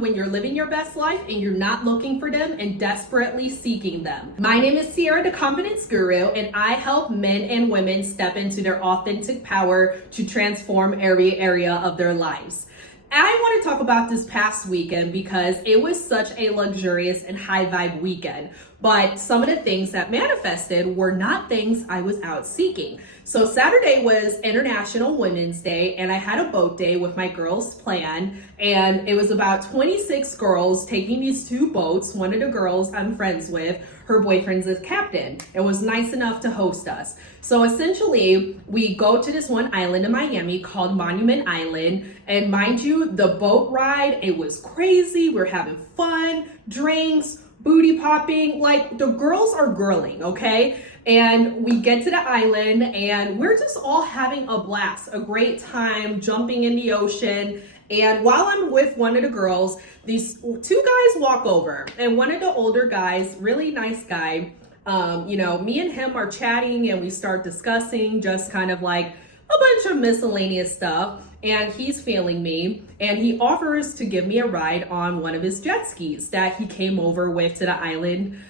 found when you're living your best life and you're not looking for them and desperately seeking them. My name is Sierra, the Confidence Guru, and I help men and women step into their authentic power to transform every area of their lives. I want to talk about this past weekend because it was such a luxurious and high vibe weekend. But some of the things that manifested were not things I was out seeking. So Saturday was International Women's Day, and I had a boat day with my girls planned. And it was about 26 girls taking these two boats. One of the girls I'm friends with, her boyfriend's a captain, and was nice enough to host us. So essentially, we go to this one island in Miami called Monument Island. And mind you, the boat ride, it was crazy. We're having fun, drinks, booty popping, like the girls are girling, okay? And we get to the island and we're just all having a blast, a great time, jumping in the ocean. And while I'm with one of the girls, these two guys walk over, and one of the older guys, really nice guy, me and him are chatting and we start discussing just kind of like a bunch of miscellaneous stuff. And he's feeling me, and he offers to give me a ride on one of his jet skis that he came over with to the island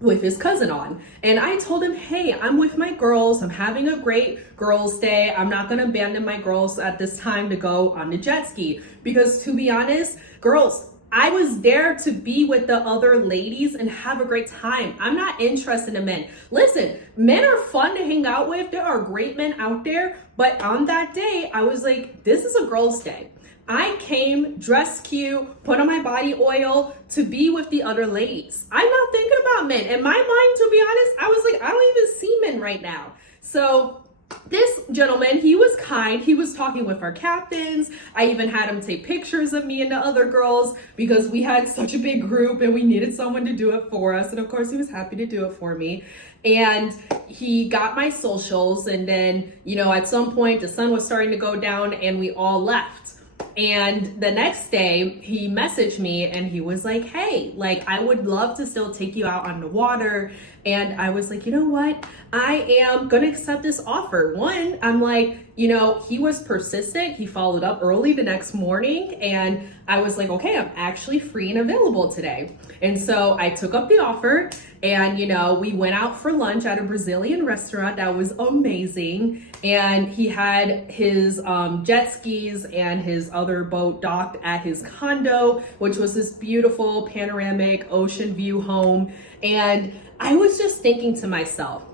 with his cousin on. And I told him, hey, I'm with my girls. I'm having a great girls' day. I'm not going to abandon my girls at this time to go on the jet ski. Because to be honest, girls, I was there to be with the other ladies and have a great time. I'm not interested in men. Listen, men are fun to hang out with. There are great men out there. But on that day, I was like, this is a girl's day. I came dressed cute, put on my body oil to be with the other ladies. I'm not thinking about men. In my mind, to be honest, I was like, I don't even see men right now. So this gentleman, he was kind. He was talking with our captains. I even had him take pictures of me and the other girls because we had such a big group and we needed someone to do it for us. And of course, he was happy to do it for me. And he got my socials. And then, at some point, the sun was starting to go down and we all left. And the next day he messaged me and he was like, hey, I would love to still take you out on the water. And I was like, you know what? I am going to accept this offer. One, I'm like, he was persistent. He followed up early the next morning. And I was like, okay, I'm actually free and available today. And so I took up the offer and, we went out for lunch at a Brazilian restaurant that was amazing. And he had his jet skis and his other boat docked at his condo, which was this beautiful panoramic ocean view home. And I was just thinking to myself,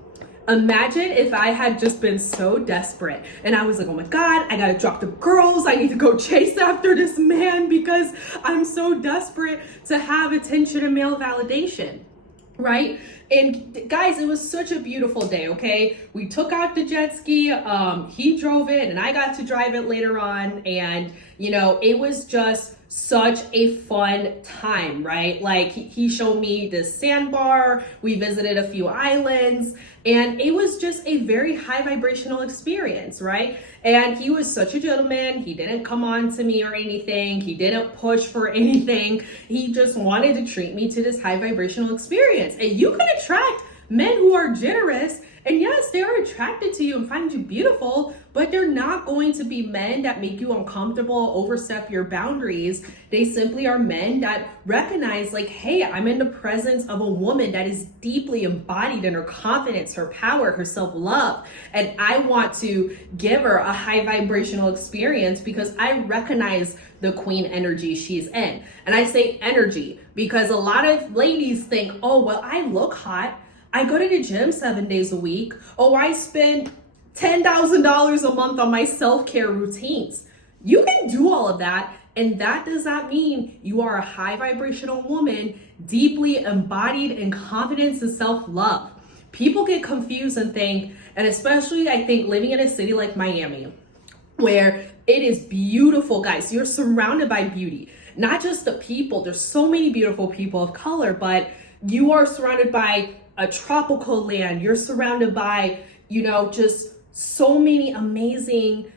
imagine if I had just been so desperate and I was like, oh my God, I gotta drop the girls. I need to go chase after this man because I'm so desperate to have attention and male validation, right? And guys, it was such a beautiful day, okay? We took out the jet ski, he drove it and I got to drive it later on. And, it was just such a fun time, right? He showed me this sandbar, we visited a few islands, and it was just a very high vibrational experience, right? And he was such a gentleman. He didn't come on to me or anything. He didn't push for anything. He just wanted to treat me to this high vibrational experience. And you can attract men who are generous. And yes, they are attracted to you and find you beautiful, but they're not going to be men that make you uncomfortable, overstep your boundaries. They simply are men that recognize hey, I'm in the presence of a woman that is deeply embodied in her confidence, her power, her self-love. And I want to give her a high vibrational experience because I recognize the queen energy she's in. And I say energy because a lot of ladies think, oh, well, I look hot. I go to the gym 7 days a week. Oh, I spend $10,000 a month on my self-care routines. You can do all of that. And that does not mean you are a high vibrational woman, deeply embodied in confidence and self-love. People get confused and think, and especially I think living in a city like Miami, where it is beautiful, guys. You're surrounded by beauty, not just the people. There's so many beautiful people of color, but you are surrounded by a tropical land. You're surrounded by, just so many amazing,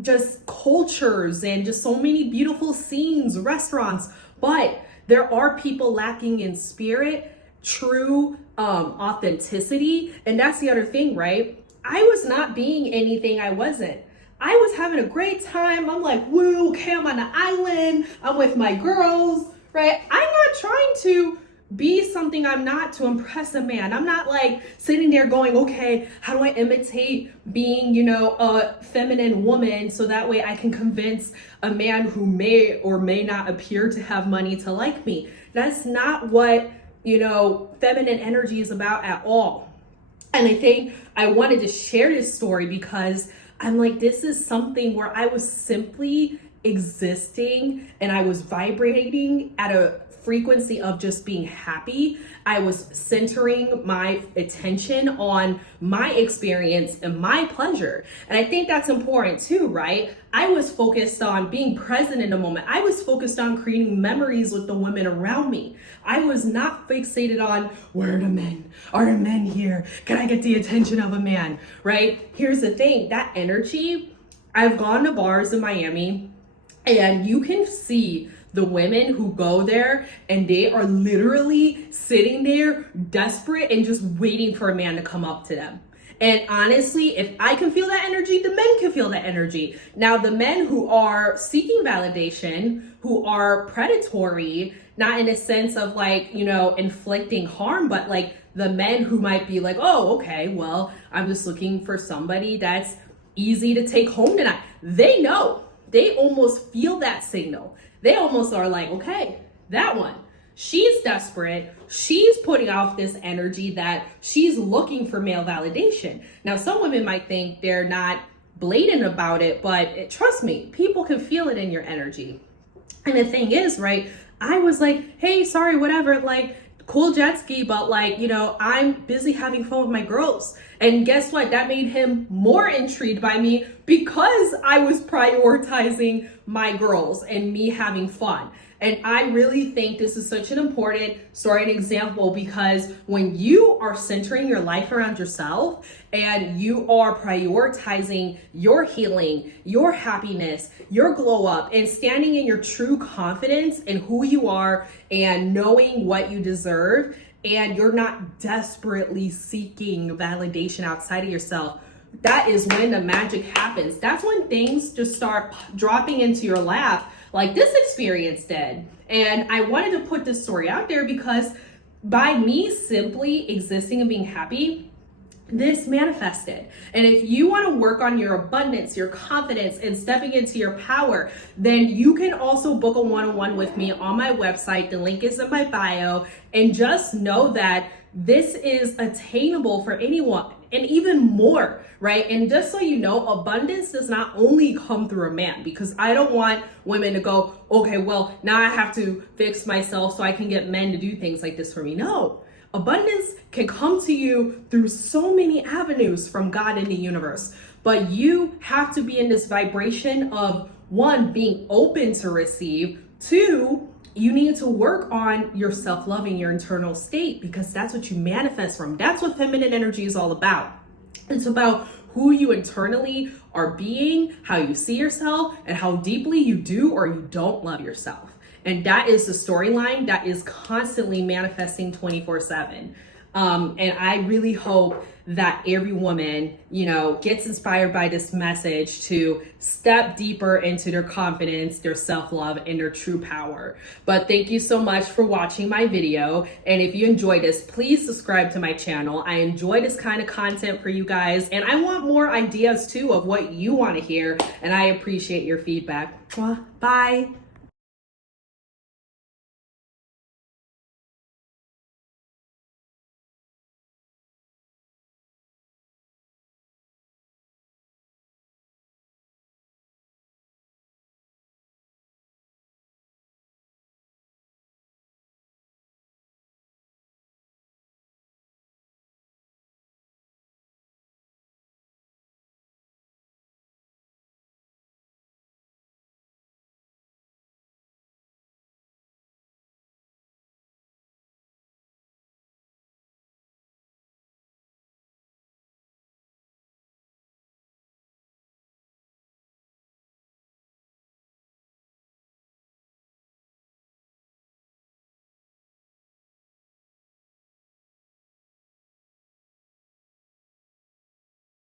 just cultures and just so many beautiful scenes, restaurants. But there are people lacking in spirit, true authenticity. And that's the other thing, right? I was not being anything I wasn't. I was having a great time. I'm like, woo, okay, I'm on the island. I'm with my girls, right? I'm not trying to be something I'm not to impress a man. I'm not like sitting there going, okay, how do I imitate being, a feminine woman so that way I can convince a man who may or may not appear to have money to like me. That's not what, feminine energy is about at all. And I think I wanted to share this story because I'm like, this is something where I was simply existing and I was vibrating at a frequency of just being happy. I was centering my attention on my experience and my pleasure. And I think that's important too, right? I was focused on being present in the moment. I was focused on creating memories with the women around me. I was not fixated on, where are the men? Are the men here? Can I get the attention of a man, right? Here's the thing, that energy, I've gone to bars in Miami and you can see the women who go there and they are literally sitting there desperate and just waiting for a man to come up to them. And honestly, if I can feel that energy, the men can feel that energy. Now, the men who are seeking validation, who are predatory, not in a sense of like, inflicting harm, but like the men who might be like, oh, okay, well, I'm just looking for somebody that's easy to take home tonight. They know, they almost feel that signal. They almost are like, okay, that one, she's desperate. She's putting off this energy that she's looking for male validation. Now, some women might think they're not blatant about it, but trust me, people can feel it in your energy. And the thing is, right, I was like, hey, sorry, whatever, like, cool jet ski, but like, I'm busy having fun with my girls. And guess what? That made him more intrigued by me because I was prioritizing my girls and me having fun. And I really think this is such an important story and example because when you are centering your life around yourself and you are prioritizing your healing, your happiness, your glow up, and standing in your true confidence in who you are and knowing what you deserve, and you're not desperately seeking validation outside of yourself, that is when the magic happens. That's when things just start dropping into your lap like this experience did. And I wanted to put this story out there because by me simply existing and being happy, this manifested. And if you want to work on your abundance, your confidence, and stepping into your power, then you can also book a one-on-one with me on my website. The link is in my bio. And just know that this is attainable for anyone and even more, right? And just so you know, abundance does not only come through a man, because I don't want women to go, okay, well, now I have to fix myself so I can get men to do things like this for me. No. Abundance can come to you through so many avenues from God in the universe, but you have to be in this vibration of, one, being open to receive, two, you need to work on your self-love and your internal state because that's what you manifest from. That's what feminine energy is all about. It's about who you internally are being, how you see yourself, and how deeply you do or you don't love yourself. And that is the storyline that is constantly manifesting 24/7. And I really hope that every woman, gets inspired by this message to step deeper into their confidence, their self-love, and their true power. But thank you so much for watching my video. And if you enjoyed this, please subscribe to my channel. I enjoy this kind of content for you guys. And I want more ideas too of what you want to hear. And I appreciate your feedback. Bye.